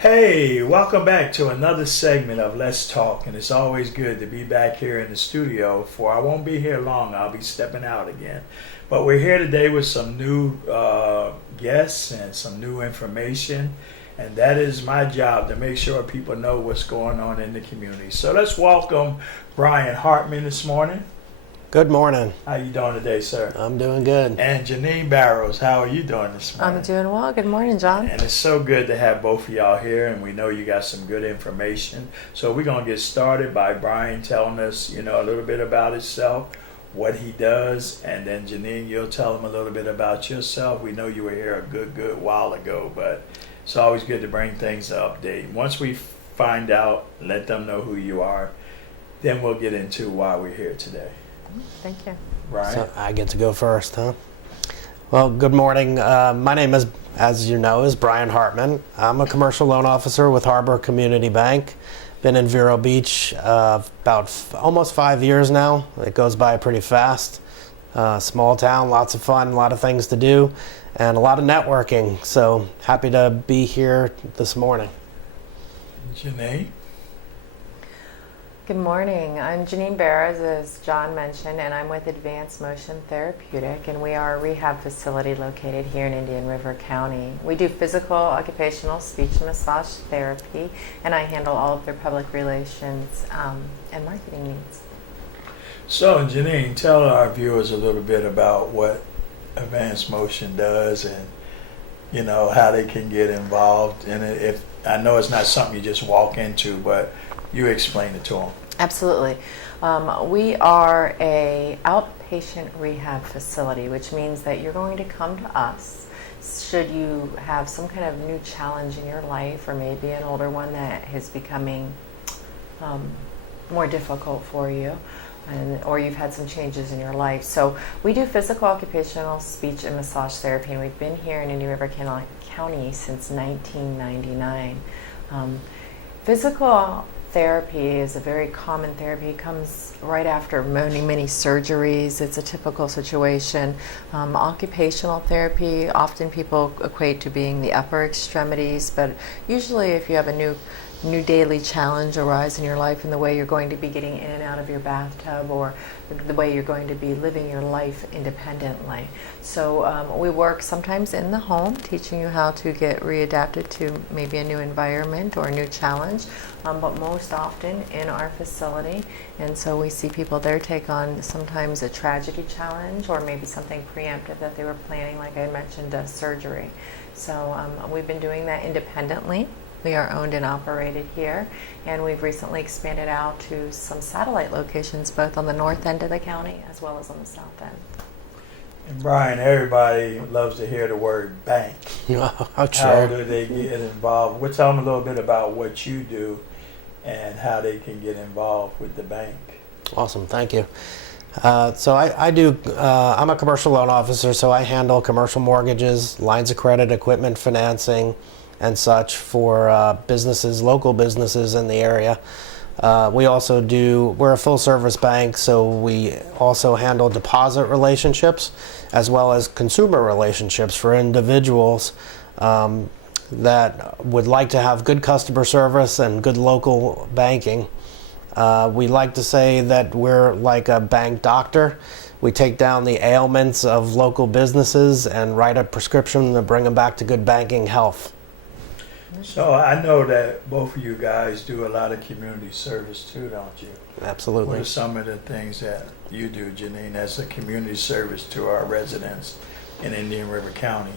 Hey, welcome back to another segment of Let's Talk, and it's always good to be back here in the studio. For I won't be here long; I'll be stepping out again. But we're here today with some new guests and some new information, and that is my job to make sure people know what's going on in the community. So let's welcome Brian Hartman this morning. Good morning. How you doing today, sir? I'm doing good. And Janine Barrows, how are you doing this morning? I'm doing well. Good morning, John. And it's so good to have both of y'all here, and we know you got some good information. So we're going to get started by Brian telling us, a little bit about himself, what he does, and then Janine, you'll tell him a little bit about yourself. We know you were here a good while ago, but it's always good to bring things to update. Once we find out, let them know who you are, then we'll get into why we're here today. Thank you. Brian? So I get to go first, huh? Well, good morning. My name is, as you know, is Brian Hartman. I'm a commercial loan officer with Harbor Community Bank. Been in Vero Beach about almost 5 years now. It goes by pretty fast. Small town, lots of fun, a lot of things to do, and a lot of networking. So happy to be here this morning. Janine? Good morning. I'm Janine Barrows, as John mentioned, and I'm with Advanced Motion Therapeutic, and we are a rehab facility located here in Indian River County. We do physical, occupational, speech, and massage therapy, and I handle all of their public relations and marketing needs. So, Janine, tell our viewers a little bit about what Advanced Motion does and, how they can get involved in it. If I know it's not something you just walk into, but you explain it to them. Absolutely. We are a outpatient rehab facility, which means that you're going to come to us should you have some kind of new challenge in your life, or maybe an older one that is becoming more difficult for you, or you've had some changes in your life. So we do physical, occupational, speech, and massage therapy, and we've been here in Indian River County since 1999. Physical therapy is a very common therapy. It comes right after many surgeries. It's a typical situation. Occupational therapy, often people equate to being the upper extremities, but usually if you have a new daily challenge arise in your life, and the way you're going to be getting in and out of your bathtub, or the way you're going to be living your life independently. So we work sometimes in the home, teaching you how to get readapted to maybe a new environment or a new challenge, but most often in our facility. And so we see people there take on sometimes a tragedy challenge, or maybe something preemptive that they were planning, like I mentioned, a surgery. So we've been doing that independently. We are owned and operated here, and we've recently expanded out to some satellite locations, both on the north end of the county as well as on the south end. And Brian, everybody loves to hear the word bank. How do they get involved? We'll tell them a little bit about what you do and how they can get involved with the bank. Awesome, thank you. So I'm a commercial loan officer, so I handle commercial mortgages, lines of credit, equipment financing, and such for businesses, local businesses in the area. We're a full service bank, so we also handle deposit relationships as well as consumer relationships for individuals that would like to have good customer service and good local banking. We like to say that we're like a bank doctor. We take down the ailments of local businesses and write a prescription to bring them back to good banking health. So I know that both of you guys do a lot of community service too, don't you? Absolutely. What are some of the things that you do, Janine, as a community service to our residents in Indian River County?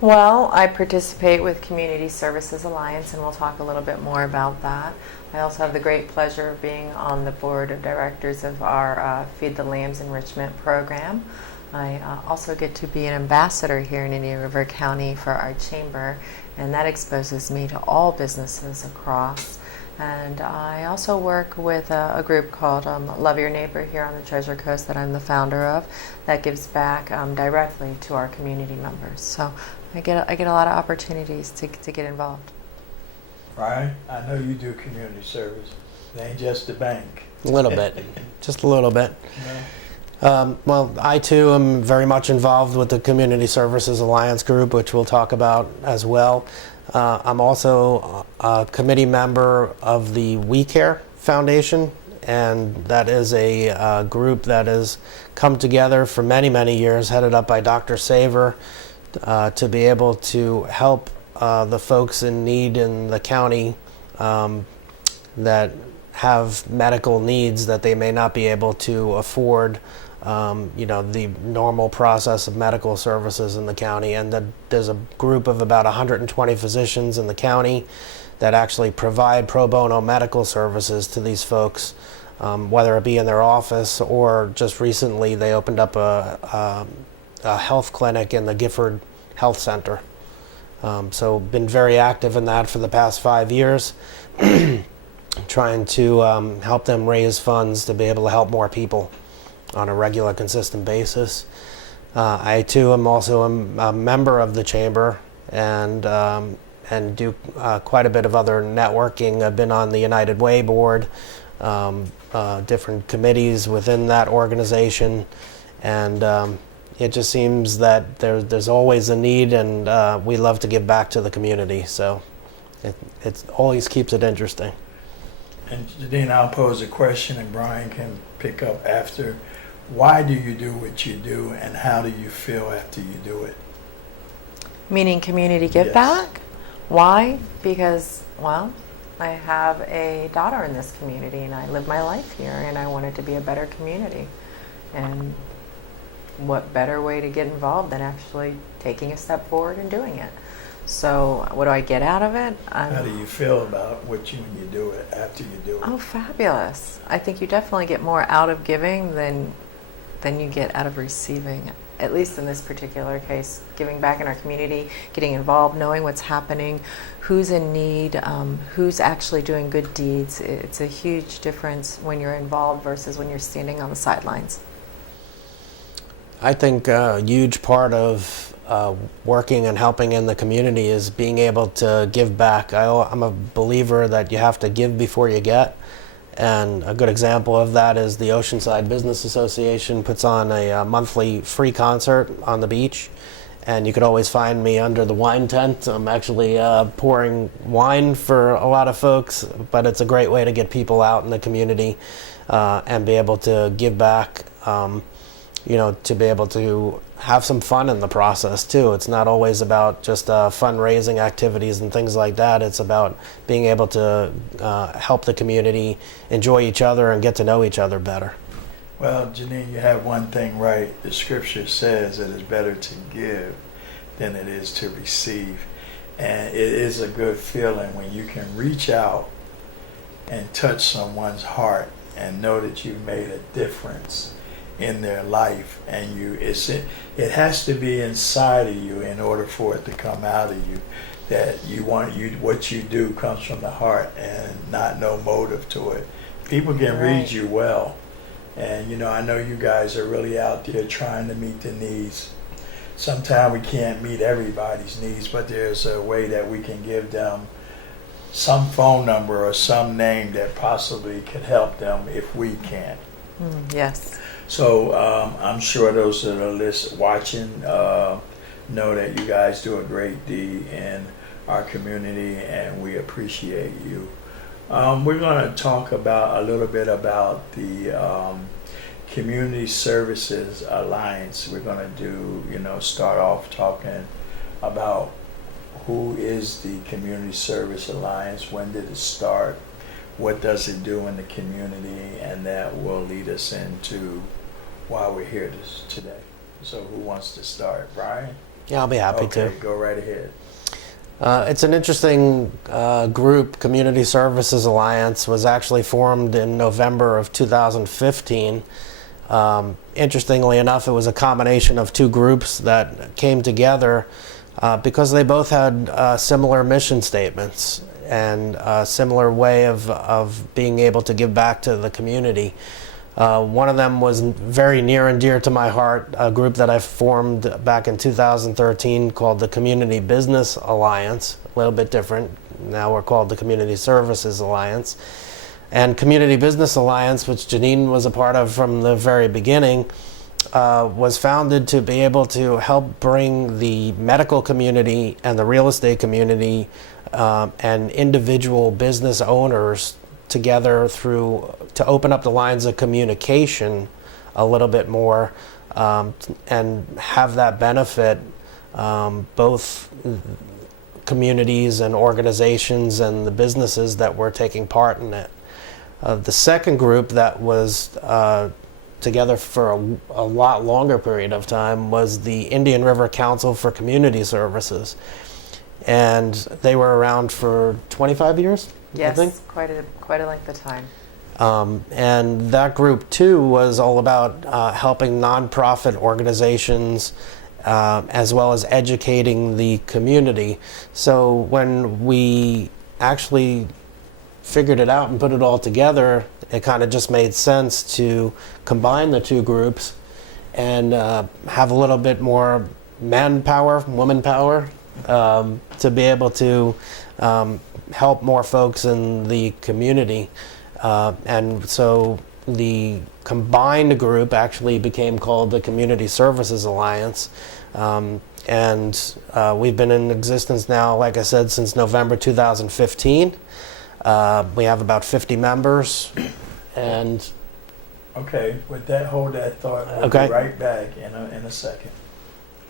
Well, I participate with Community Services Alliance, and we'll talk a little bit more about that. I also have the great pleasure of being on the board of directors of our Feed the Lambs enrichment program. I also get to be an ambassador here in Indian River County for our chamber, and that exposes me to all businesses across. And I also work with a group called Love Your Neighbor here on the Treasure Coast that I'm the founder of, that gives back directly to our community members. So I get a lot of opportunities to get involved. Right? I know you do community service. It ain't just the bank. A little bit, just a little bit. Yeah. Well, I too am very much involved with the Community Services Alliance group, which we'll talk about as well. I'm also a committee member of the We Care Foundation, and that is a group that has come together for many, many years, headed up by Dr. Saver, to be able to help the folks in need in the county that have medical needs that they may not be able to afford, the normal process of medical services in the county. And that there's a group of about 120 physicians in the county that actually provide pro bono medical services to these folks, whether it be in their office or just recently they opened up a health clinic in the Gifford Health Center. So been very active in that for the past 5 years, trying to help them raise funds to be able to help more people on a regular, consistent basis. I too am also a member of the chamber and do quite a bit of other networking. I've been on the United Way board, different committees within that organization, and it just seems that there's always a need, and we love to give back to the community. So it always keeps it interesting. And Janine, I'll pose a question and Brian can pick up after. Why do you do what you do, and how do you feel after you do it? Meaning community give Yes. back? Why? Because, well, I have a daughter in this community and I live my life here and I want it to be a better community. And what better way to get involved than actually taking a step forward and doing it? So what do I get out of it? How do you feel about when you do it, after you do it? Oh, fabulous. I think you definitely get more out of giving than you get out of receiving. At least in this particular case, giving back in our community, getting involved, knowing what's happening, who's in need, who's actually doing good deeds. It's a huge difference when you're involved versus when you're standing on the sidelines. I think a huge part of working and helping in the community is being able to give back. I'm a believer that you have to give before you get. And a good example of that is the Oceanside Business Association puts on a monthly free concert on the beach. And you could always find me under the wine tent. I'm actually pouring wine for a lot of folks, but it's a great way to get people out in the community and be able to give back, to be able to have some fun in the process too. It's not always about just fundraising activities and things like that. It's about being able to help the community enjoy each other and get to know each other better. Well, Janine, you have one thing right. The scripture says that it's better to give than it is to receive. And it is a good feeling when you can reach out and touch someone's heart and know that you've made a difference in their life, and it has to be inside of you in order for it to come out of you, that what you do comes from the heart and not no motive to it. People can read you well, and I know you guys are really out there trying to meet the needs. Sometimes we can't meet everybody's needs, but there's a way that we can give them some phone number or some name that possibly could help them if we can. Yes. So I'm sure those that are watching know that you guys do a great deed in our community, and we appreciate you. We're going to talk a little bit about the Community Services Alliance. We're going to start off talking about who is the Community Service Alliance, when did it start, what does it do in the community, and that will lead us into why we're here today. So who wants to start? Brian? Yeah, I'll be happy to. Okay, go right ahead. It's an interesting group. Community Services Alliance was actually formed in November of 2015. Interestingly enough, it was a combination of two groups that came together because they both had similar mission statements and a similar way of being able to give back to the community. One of them was very near and dear to my heart, a group that I formed back in 2013 called the Community Business Alliance, a little bit different. Now we're called the Community Services Alliance. And Community Business Alliance, which Janine was a part of from the very beginning, was founded to be able to help bring the medical community and the real estate community and individual business owners together to open up the lines of communication a little bit more and have that benefit both communities and organizations and the businesses that were taking part in it. The second group that was together for a lot longer period of time was the Indian River Council for Community Services. And they were around for 25 years, Yes, I think. quite a length of time. And that group too was all about helping nonprofit organizations as well as educating the community. So when we actually figured it out and put it all together, it kind of just made sense to combine the two groups and have a little bit more manpower, woman power, to be able to help more folks in the community. And so the combined group actually became called the Community Services Alliance. And we've been in existence now, like I said, since November 2015. We have about 50 members. And Okay, with that, hold that thought. We'll Okay. be right back in a second.